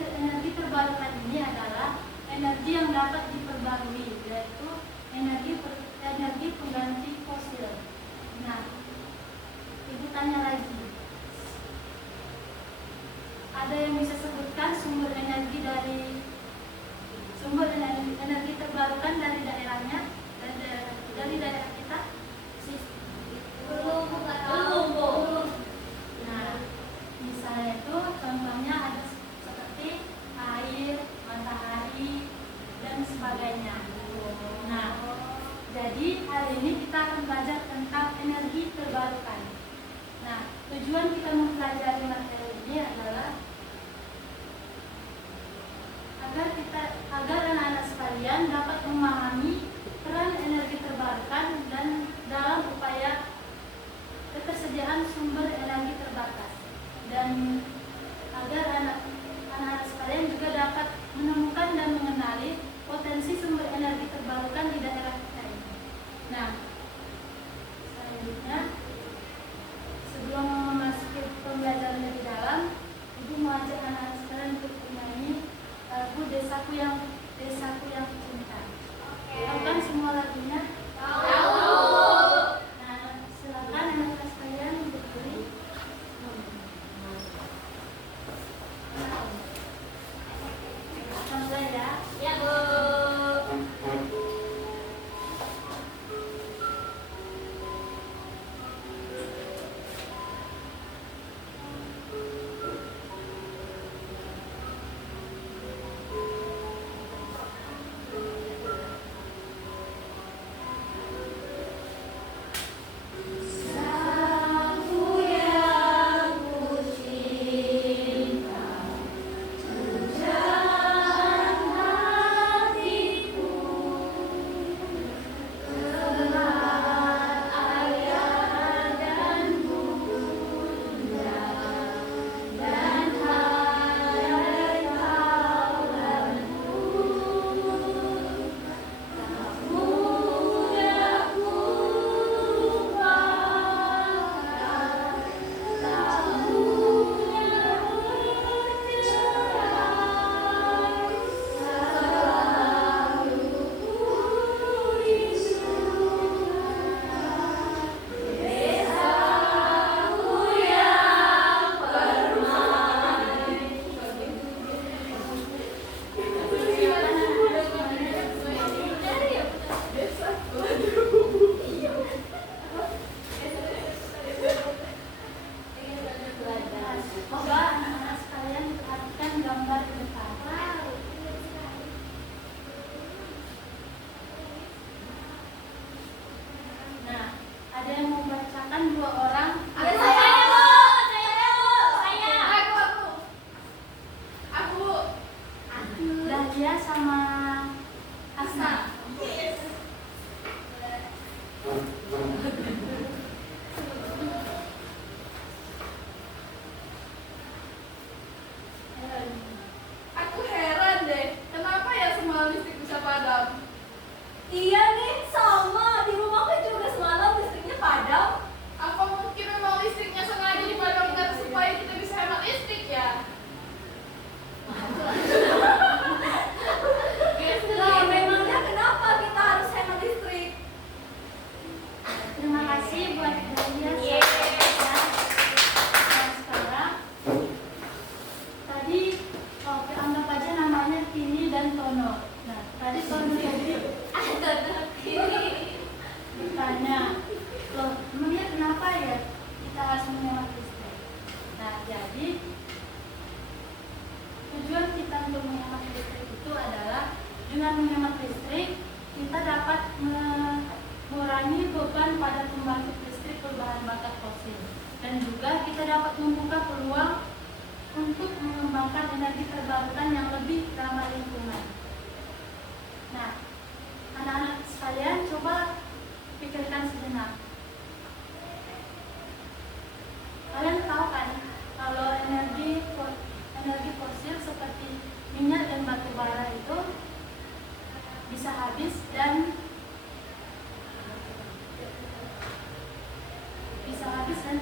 energi terbarukan ini adalah energi yang dapat diperbarui, yaitu energi pengganti fosil. Nah, Ibu tanya lagi, ada yang bisa sebutkan sumber energi terbarukan dari daerahnya, dari daerah kita? Belum. Nah, misalnya itu contohnya ada seperti air, matahari, dan sebagainya. Nah, jadi hari ini kita akan belajar tentang energi terbarukan. Nah, tujuan kita mempelajari materi ini adalah agar anak-anak sekalian dapat memahami peran energi terbarukan dan dalam upaya ketersediaan sumber energi terbatas, dan agar anak-anak sekalian juga dapat menemukan dan mengenali potensi sumber energi terbarukan di daerah kita ini. Nah, selanjutnya sebelum memasuki pembelajaran lebih dalam, Ibu mau ajak anak-anak sekalian untuk bernyanyi lagu Desaku yang Cinta. Tahu kan semua lagunya? Tahu. Nah, silakan anak-anak sekalian berdiri. Mulai ya. Ya, Bu.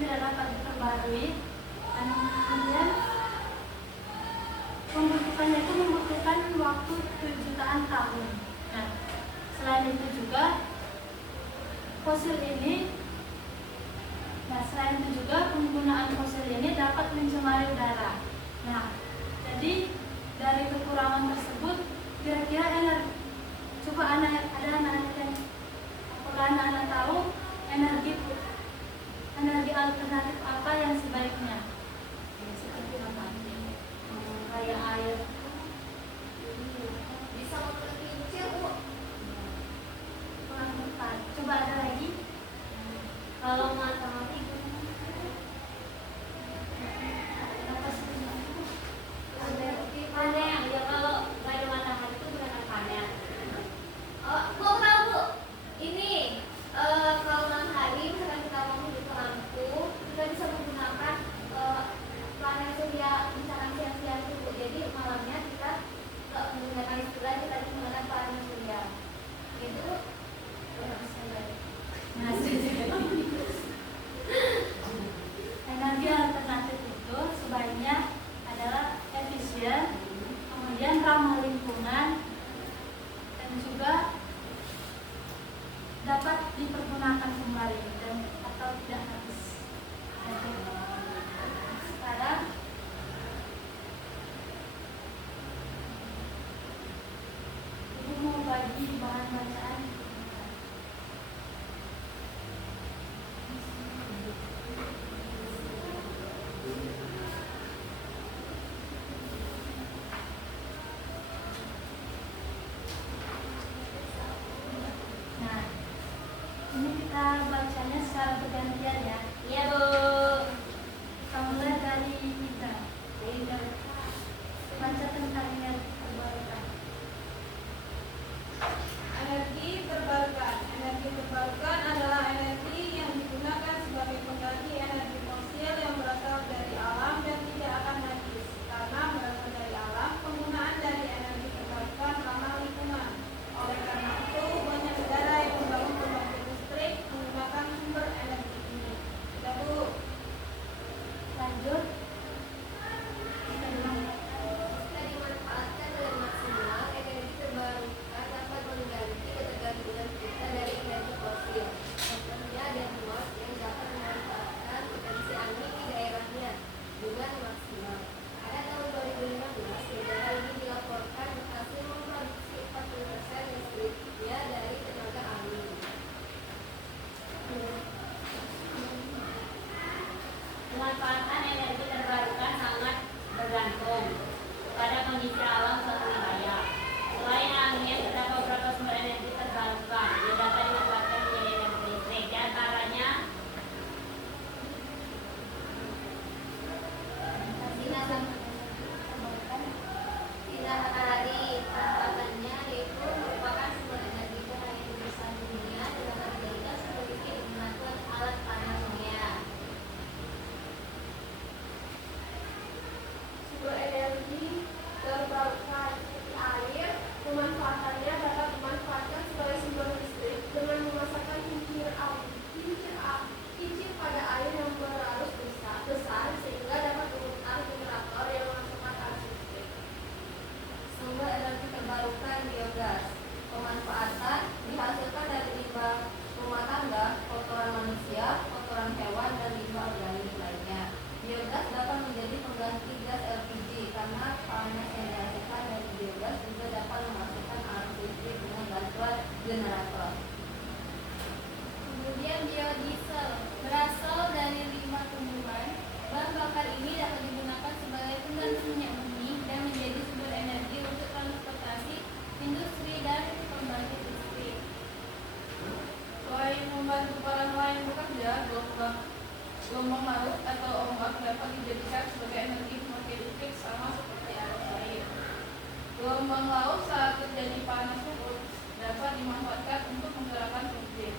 tidak dapat diperbarui, dan kemudian waktu jutaan tahun. Nah, selain itu juga penggunaan fosil ini dapat mencemari udara. Nah, jadi dari kekurangan tersebut, kira-kira coba ada anak-anak yang apakah anak-anak tahu energi alternatif apa yang sebaiknya? Seperti apa? Kayak air. Bisa motor kincir, Bu. Kurang tepat. Coba ada lagi? Kalau matahari panen, ya kalau nggak ada matahari itu benar panen. Oh, Bu tahu Bu, ini kalau malam hari misalkan kita mau hidup lampu, kita bisa menggunakan panel surya misalkan siang-siang itu Bu. Jadi malamnya kita nggak menggunakan listrik, kita menggunakan panel surya. Itu energi alternatif itu sebaiknya adalah efisien, kemudian ramah lingkungan, dan juga dapat dipergunakan kembali dan atau tidak habis. Sekarang Ibu mau bagi bahan bacaan. Nah, ini kita bacanya secara bergantian ya. iya Bu. Kita mulai dari kita. Baca tentang energi terbarukan. Energi terbarukan. Energi terbarukan adalah energi yang digunakan sebagai pengganti energi fosil yang berasal dari alam dan tidak akan habis. Karena berasal dari alam, penggunaan dari energi terbarukan ramah lingkungan. Oleh karena itu, banyak negara yang membangun pembangkit listrik menggunakan sumber energi ini. Kita Bu. Lanjut. Jika dimanfaatkan dengan maksimal, energi terbarukan dapat mengganti ketergantungan kita dari energi fosil. Contohnya Denmark yang dapat memanfaatkan potensi angin di daerahnya dengan maksimal. Pada tahun 2015, negara ini dilaporkan berhasil memproduksi 40% listriknya dari tenaga angin. Pemanfaatan energi terbarukan sangat bergantung pada kondisi alam suatu wilayah. Selain angin, terdapat beberapa sumber energi terbarukan yang dapat dimanfaatkan menjadi energi listrik. Di antaranya sinar matahari. Manfaatannya yaitu merupakan sumber energi cahaya terbesar di dunia dan dapat dijadikan sumber listrik menggunakan alat panas surya. Sumber energi terbarukan seperti air, pemanfaatannya dapat dimanfaatkan sebagai sumber listrik dengan memasukkan kincir pada air yang berarus besar sehingga dapat memutar generator yang memasukkan arus listrik. Sumber energi terbarukan biogas. Pemanfaatan dihasilkan dari limbah rumah tangga, kotoran manusia, kotoran hewan, dan limbah organik lainnya. Biogas dapat menjadi pengganti gas LPG karena panas yang dihasilkan dari biogas juga dapat menghasilkan arus listrik dengan bantuan generator. Kemudian biodiesel berasal dari limbah tumbuhan. Bahan bakar ini dapat digunakan sebagai pengganti minyak bumi dan menjadi sumber energi untuk transportasi, industri, dan pembangkit listrik. Selain membantu para nelayan bekerja, gelombang laut atau ombak dapat dijadikan sebagai energi pembangkit listrik sama seperti arus air. Gelombang laut saat terjadi panas surut dapat dimanfaatkan untuk menggerakkan turbin.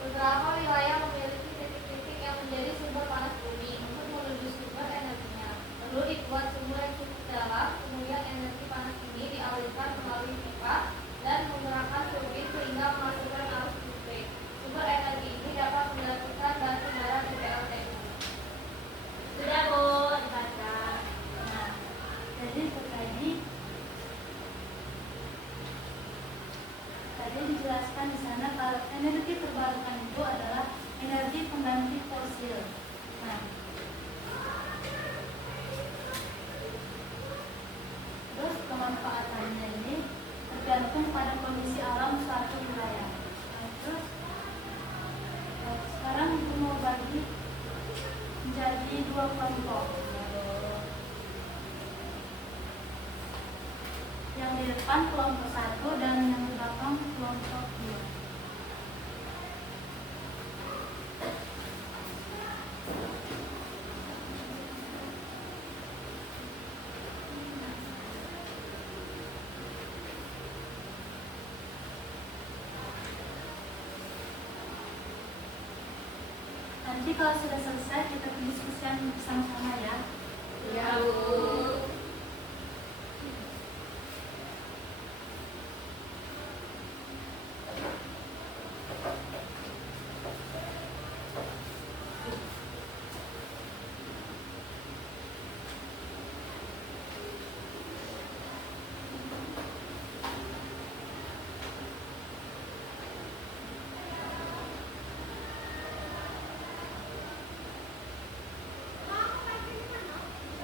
Beberapa wilayah memiliki titik-titik yang menjadi sumber panas bumi. Untuk menuju sumber energinya, perlu dibuat sumber yang cukup dalam, kemudian energi panas ini dialirkan melalui pipa dan menggerakkan turbin sehingga menghasilkan arus listrik. Sumber energi ini dapat menggantikan batu bara di PLTU. Sudah Bu, dibaca. Nah, jadi tadi Jadi dijelaskan di sana kalau energi terbarukan itu adalah energi pengganti fosil. Nah, terus pemanfaatannya ini tergantung pada kondisi alam suatu wilayah. Nah, terus sekarang ibu mau bagi menjadi dua kelompok. Yang di depan kelompok 1 dan yang di belakang kelompok 2. Nanti kalau sudah selesai kita diskusikan bersama-sama ya. Iya, Bu.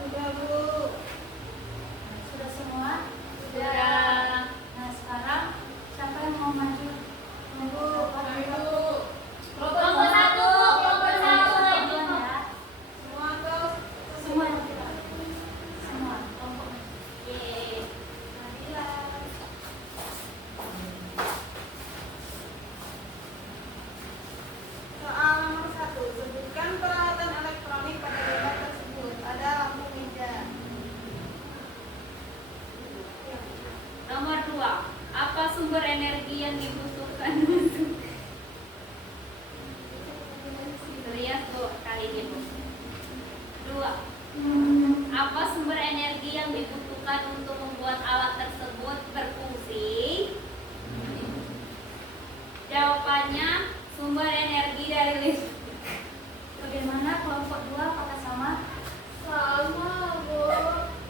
Sudah, Bu. Sudah semua? Sudah. Nah, sekarang siapa yang mau maju? Bu, Kelompok 1, kelompok 1. Duluan ya. semua tuh. Semua yang kita. Semua kelompok. Yeay. Nabila. Soal nomor 1, sebutkan peralatan elektronik pada gambar tersebut. Ada lampu meja. Nomor 2. Apa sumber energi yang dibutuhkan untuk Rias, Bu, kali ini, Bu. 2. Apa sumber energi yang dibutuhkan untuk membuat alat tersebut berfungsi? Jawabannya sumber energi dari listrik. Bagaimana kelompok 2? Apakah sama? Sama, Bu.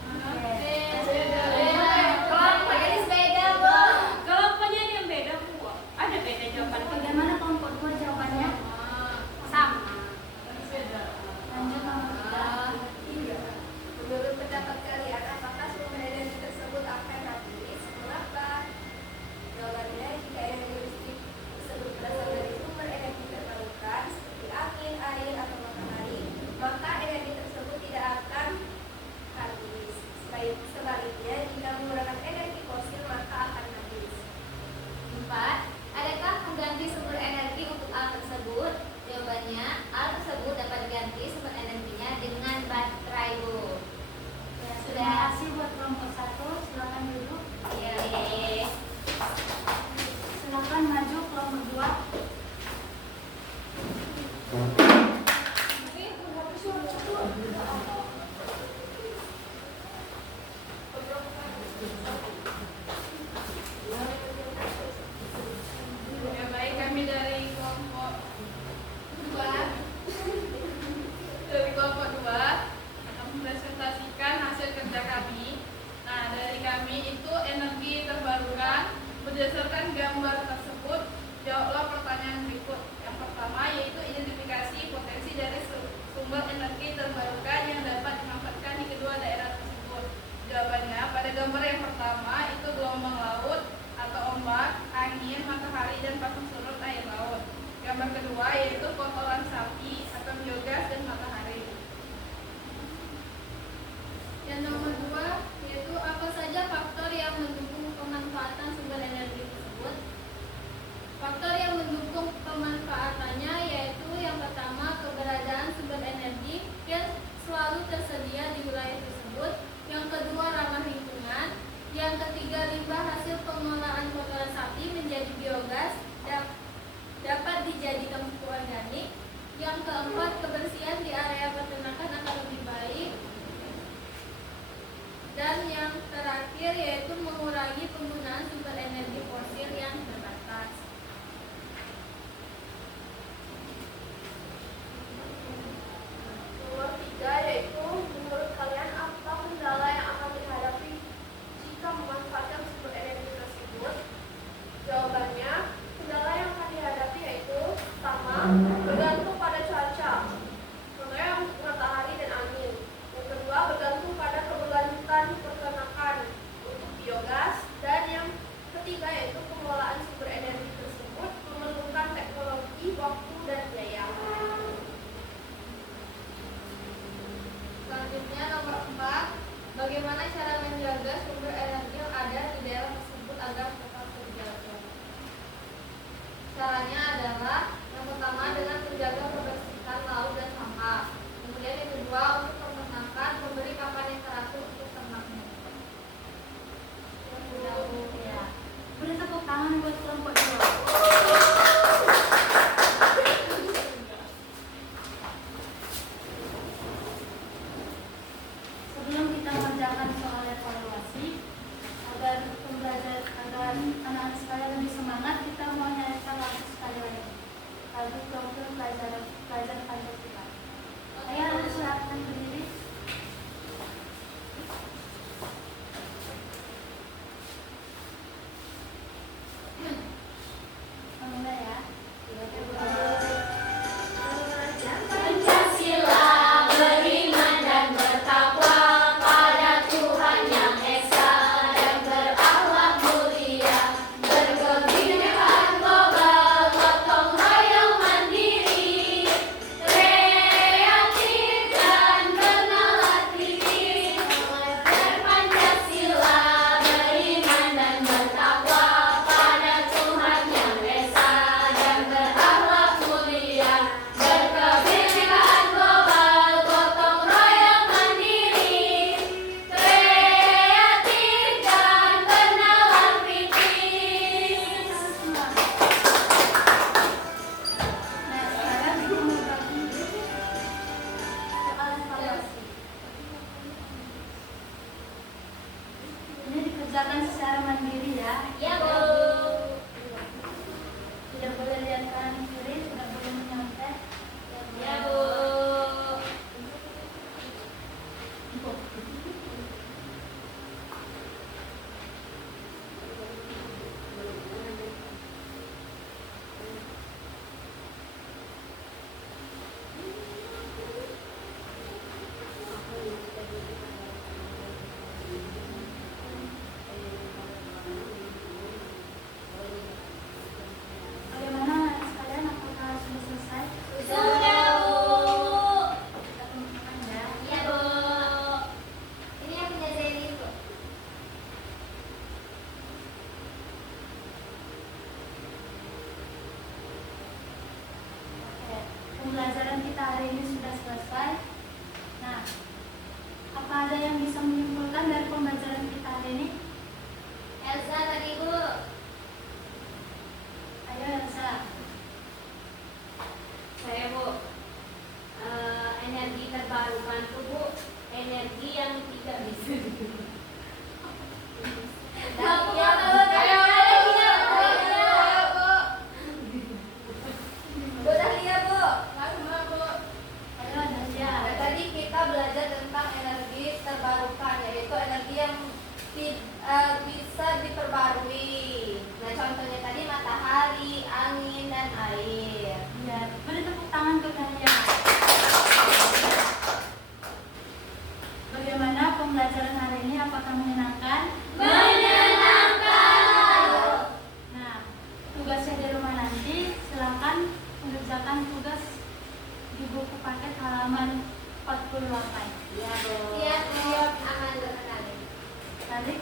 Oke. Kelompok ini beda, Bu. Kelompoknya yang beda, Bu. Ada beda jawaban. Bagaimana kelompok 2 jawabannya? Sama. Lanjut nomor 3. Menurut pendapat kalian, apakah sumber energi tersebut akan habis? Mengapa? Jawabannya, jika energi listrik tersebut berasal dari sumber energi terbarukan seperti angin, air, atau matahari, maka energi tersebut tidak akan habis. Sebaliknya, jika menggunakan energi fosil, maka akan habis. 4. Adakah pengganti sumber energi untuk alat tersebut? Jawabannya, alat tersebut dapat diganti sumber energinya dengan baterai, Bu. Ya, terima kasih buat kelompok 1. Silakan duduk. Iya. Silakan maju kelompok 2. Ya, baik, kami dari kelompok 2. Dari kelompok 2 akan mempresentasikan hasil kerja kami. Nah, dari kami itu energi terbarukan. Berdasarkan gambar tersebut, jawablah pertanyaan berikut. Yang pertama yaitu identifikasi potensi dari sumber energi terbarukan yang dapat dimanfaatkan di kedua daerah tersebut. Jawabannya, pada gambar yang pertama itu gelombang laut atau ombak, angin, matahari, dan pasang surut air laut. Gambar kedua yaitu kotoran sapi atau biogas dan matahari. Yang nomor 2 yaitu apa saja faktor yang mendukung pemanfaatan sumber energi tersebut? Faktor yang mendukung pemanfaatannya yaitu yang pertama keberadaan sumber energi yang selalu tersedia di wilayah tersebut, yang kedua ramah lingkungan, yang ketiga limbah hasil pengolahan kotoran sapi menjadi biogas dapat dijadikan pupuk organik, yang keempat kebersihan di area peternakan akan lebih baik, dan yang terakhir yaitu mengurangi penggunaan sumber energi fosil yang terbatas. Nomor 3 yaitu menurut kalian apa kendala yang akan dihadapi jika memanfaatkan sumber energi tersebut? Jawabannya Bagaimana cara menjaga sumber energi yang ada di daerah tersebut agar tetap terjaga? Caranya adalah yang pertama dengan menjaga kebersihan laut dan sampah. Kemudian yang kedua untuk peternakan, memberi pakan yang teratur untuk ternaknya. Ya. Beri tepuk tangan buat kelompok 2. Sebelum kita mengerjakan soal evaluasi, agar anak-anak sekalian lebih semangat, kita mau nyanyikan lagu sekali lagi. Lagu profil pelajar Pancasila. Saya harus silakan berdiri. Mulai ya. Pancasila beriman dan bertakwa pada Tuhan Yang Esa dan berakhlak mulia, berkebinekaan global, gotong royong mandiri, kreatif dan bernalar kritis. Pancasila beriman dan bertakwa pada Tuhan Yang Esa dan berakhlak mulia, berkebinekaan global, gotong royong mandiri, kreatif dan bernalar kritis. Nah, sekarang kita mau bagi soal evaluasi. Ini dikerjakan secara mandiri ya. Ya, Bu. Tidak boleh lihat kanan kiri, tidak boleh menyontek. Ya, Bu. Bagaimana anak sekalian? Apakah sudah selesai? Sudah, Bu. Kita temukan ya. Ya, Bu. Ini yang punya Zeni, Bu. Oke, pembelajaran kita hari ini sudah selesai. Nah, apa ada yang bisa menyimpulkan dari pembelajaran kita hari ini? Elsa tadi, Bu. Ayo Elsa. Saya, Bu. Energi terbarukan tuh, Bu, energi yang tidak bisa Ayo Nadia. Tadi kita belajar tentang energi terbarukan, yaitu energi yang bisa diperbarui. Nah, contohnya tadi matahari, angin, dan air. Ya, beri tepuk tangan untuk Nadia. Bagaimana pembelajaran hari ini? Apakah menyenangkan? menyenangkan. Nah, tugasnya di rumah nanti silakan mengerjakan tugas di buku paket halaman 48. Ya, Bu. Siap, Bu. Aman berkenali. Nanti